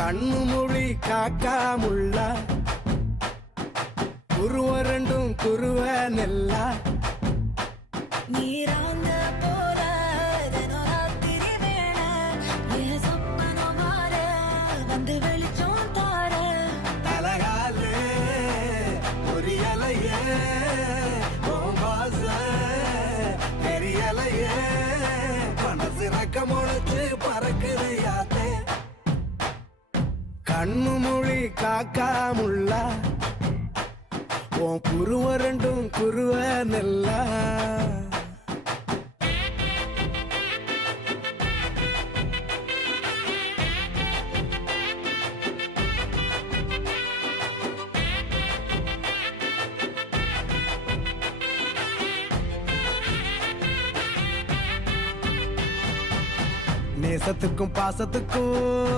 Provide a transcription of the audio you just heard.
கண்ணு மொழி காக்காமுள்ள குருவ ரெண்டும் குருவ நெல்லா நீராங்க போல தினராத்திரி வேண என் சொப்பனம் மாற வந்து வெளிச்சம் தார தலகாலே பொரியலையே ஓம்பாச பெரியலையே மனசு ரக்க முளைச்சு பறக்குது யாத்தே கண்ணு மொழி காக்காமுள்ள உன் குருவ ரெண்டும் குருவ நெல்லா நேசத்துக்கும் பாசத்துக்கும்